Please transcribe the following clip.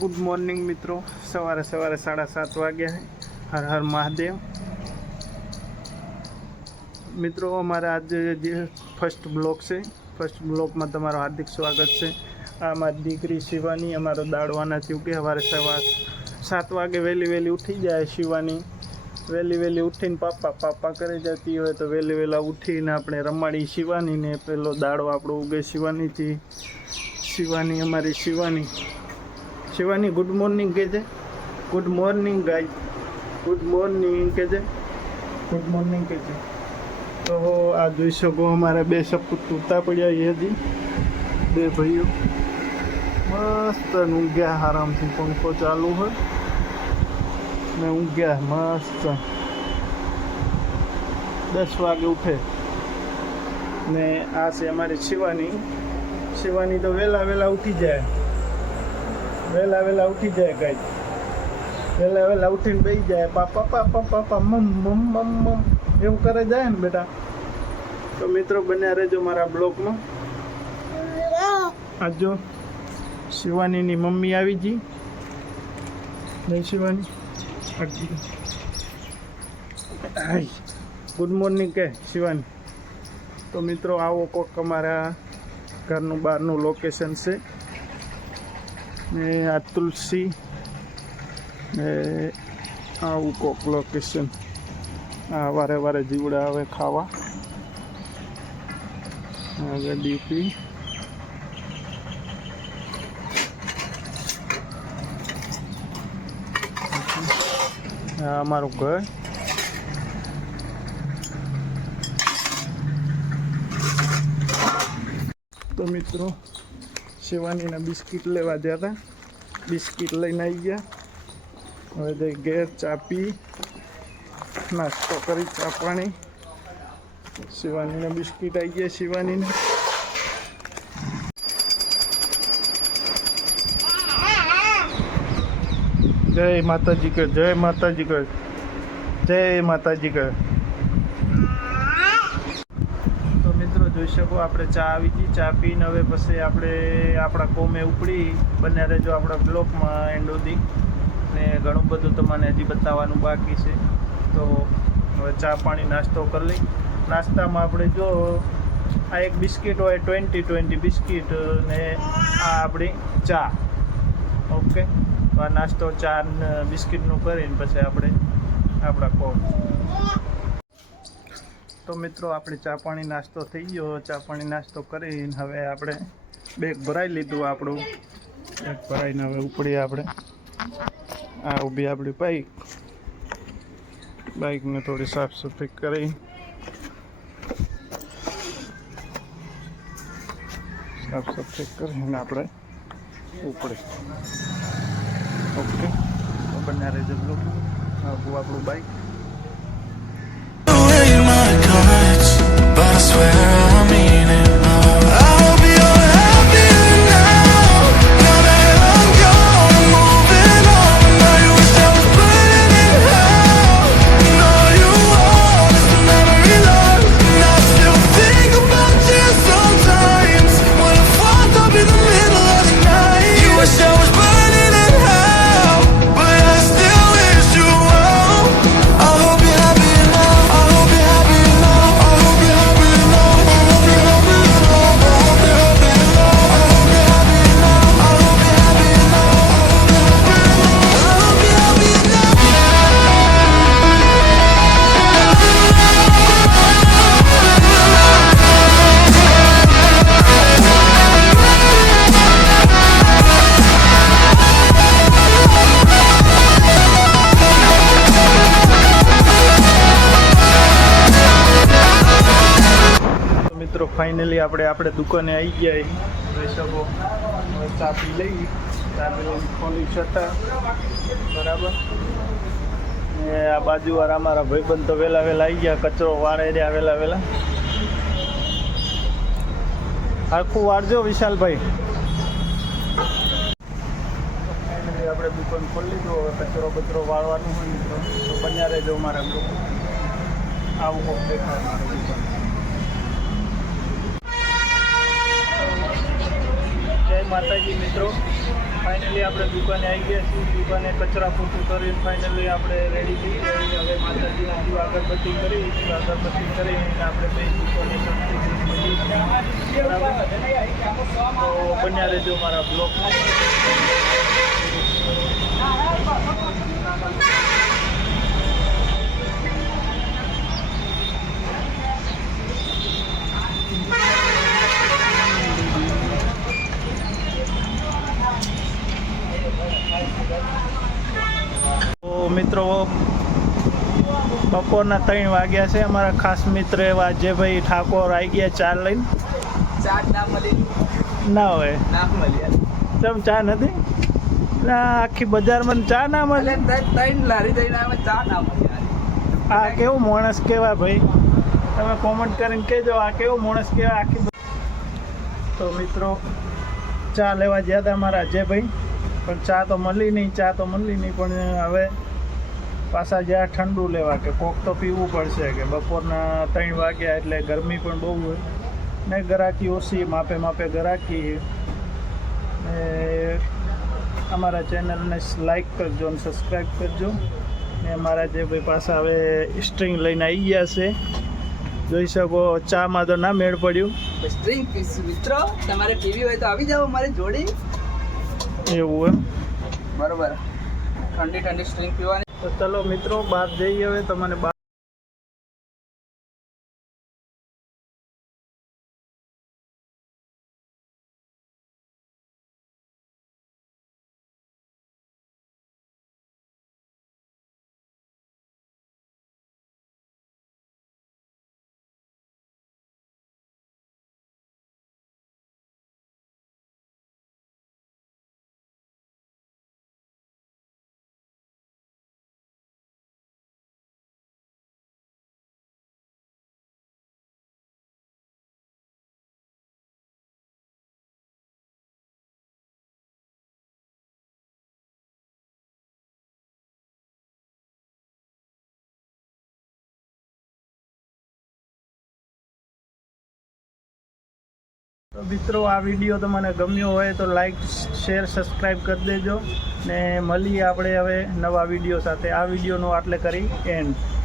Good morning મિત્રો, સવારે 7:30 વાગ્યા છે। હર હર મહાદેવ મિત્રો, અમારા આજે જે ફર્સ્ટ બ્લોગ છે, ફર્સ્ટ બ્લોગમાં તમારું હાર્દિક સ્વાગત છે। આ મારી દીકરી શિવાની અમારો દાડવાના થયું કે સવારે 7 વાગે વહેલી ઉઠી જાય। શિવાની વહેલી ઉઠીને પાપા કરે જતી હોય તો વહેલા ઉઠીને આપણે રમાડી શિવાનીને। પેલો દાડો આપણો ઉગે શિવાનીથી। શિવાની અમારી શિવાની ગુડ મોર્નિંગ કહેજે। ગુડ મોર્નિંગ ગાય, ગુડ મોર્નિંગ કહેજે, ગુડ મોર્નિંગ કહેજે। તો આ જોઈ શકો અમારા બે સપૂત સૂતા પડ્યા એ હજી બે ભાઈઓ મસ્ત ઊંઘ્યા આરામથી। પંખો ચાલુ હોય ને ઊંઘ્યા મસ્ત। 10 વાગે ઉઠે ને આ છે અમારી શિવાની તો વહેલા ઉઠી જાય, વહેલા ઉઠી જાય ગાય। વહેલા ઉઠીને બેસી જાય, પાપા મમ એવું કરે જાય ને બેટા। તો મિત્રો બન્યા રહેજો મારા બ્લોગમાં। આજ જો શિવાનીની મમ્મી આવી ગઈ નહીં શિવાની, હાય ગુડ મોર્નિંગ કે શિવાની। તો મિત્રો આવો કોક અમારા ઘરનું બહારનું લોકેશન છે ને આ તુલસી ને આવું કોક લોકેશન। આ વારે જીવડા આવે ખાવા, આગળ ડીપી આ અમારું ઘર। તો મિત્રો શિવાનીના બિસ્કિટ લેવા ગયા હતા, બિસ્કિટ લઈને આવી ગયા। હવે જઈ ઘેર ચા પી, નાસ્તો કરી, ચા પાણી। શિવાનીના બિસ્કિટ આવી ગયા શિવાનીને। જય માતાજી કર, જય માતાજી કર, જય માતાજી કર। તો મિત્રો જોઈ શકો આપણે ચા આવી ગઈ, ચા પીને હવે પછી આપણે આપણા કોમે ઉપડી। બન્યા રહેજો આપણા બ્લોકમાં એન્ડ સુધી, ને ઘણું બધું તમને હજી બતાવવાનું બાકી છે। તો હવે ચા પાણી નાસ્તો કરી લઈ। નાસ્તામાં આપણે જો આ એક બિસ્કિટ હોય 20 બિસ્કિટ ને આ આપણી ચા, ઓકે। તો આ નાસ્તો ચા બિસ્કિટનું કરીને પછી આપણે આપણા કોમ। તો મિત્રો આપણે ચા પાણી નાસ્તો થઈ ગયો, ચા પાણી નાસ્તો કરીને હવે આપણે બેગ ભરાઈ લીધું આપણું, બેગ ભરાઈને હવે ઉપડી આપણે। આ ઊભી આપણી બાઇકને થોડી સાફ સફાઈ કરી, કરીને આપણે ઉપડે, ઓકે। બન્યા રહેજો આવું આપણું બાઇક। ફાઇનલી આપણે દુકાને આવી ગયા, જોઈ શકો। ચા પી લઈ, ચા પી લઈને ખોલી શટર, બરાબર। ને આ બાજુવાળા અમારા ભાઈબંધ તો વહેલા આવી ગયા, કચરો વાળે રહ્યા વહેલા। આખું વાળજો વિશાલભાઈ। ફાઇનલી આપણે દુકાન ખોલી લીધું, હવે કચરો વાળવાનું હોય મિત્રો, તો બન્યા રહેજો મારા બ્લોગ। આવું કોક દેખાય મારું દુકાન। જય માતાજી મિત્રો। ફાઇનલી આપણે દુકાને આવી ગયા છીએ. દુકાને કચરા પોતું કરીને ફાઇનલી આપણે રેડી થઈ ગયા. હવે માતાજીના દીવ અગરબત્તી કરી અગરબત્તી કરીને આપણે બે દુકાને તો બન્યા રહેજો મારા બ્લોગમાં. તો મિત્રો બપોરના 3 વાગ્યા છે. અમારા ખાસ મિત્ર એવા અજયભાઈ ઠાકોર આવી ગયા ચા લઈને. ચા ના મળી ના હોય ના મળી કેમ ચા નથી? ના આખી બજારમાં ચા ના મળે. ત્રણ લારી જઈને આવે ચા ના મળી. આ કેવું માણસ કહેવાય ભાઈ? તમે કોમેન્ટ કરીને કહેજો આ કેવું માણસ કહેવાય આખી. તો મિત્રો ચા લેવા ગયા હતા અમારા અજયભાઈ, પણ ચા તો મળી નહીં. પણ હવે પાછા જ્યાં ઠંડુ લેવા કે કોક તો પીવું પડશે કે બપોરના 3 વાગ્યા એટલે ગરમી પણ બહુ હોય ને ગરાકી ઓછી, માપે માપે ગરાકી. ને અમારા ચેનલને લાઈક કરજો અને સબસ્ક્રાઈબ કરજો. ને અમારા જે ભાઈ પાછા હવે સ્ટ્રિંગ લઈને આવી ગયા છે. જોઈ શકો ચામાં તો ના મેળ પડ્યું. સ્ટ્રિંગ મિત્રો તમારે પીવી હોય તો આવી જાઓ અમારી જોડી. એવું એમ બરોબર, ઠંડી ઠંડી સ્ટ્રિંગ પીવાની. તો ચલો મિત્રો બહાર જઈએ હવે. તમને તો મિત્રો આ વિડીયો તમને ગમ્યો હોય તો લાઈક શેર સબસ્ક્રાઈબ કરી દેજો. ને મળીએ આપણે હવે નવા વિડીયો સાથે. આ વિડીયોનો આટલે કરી એન્ડ.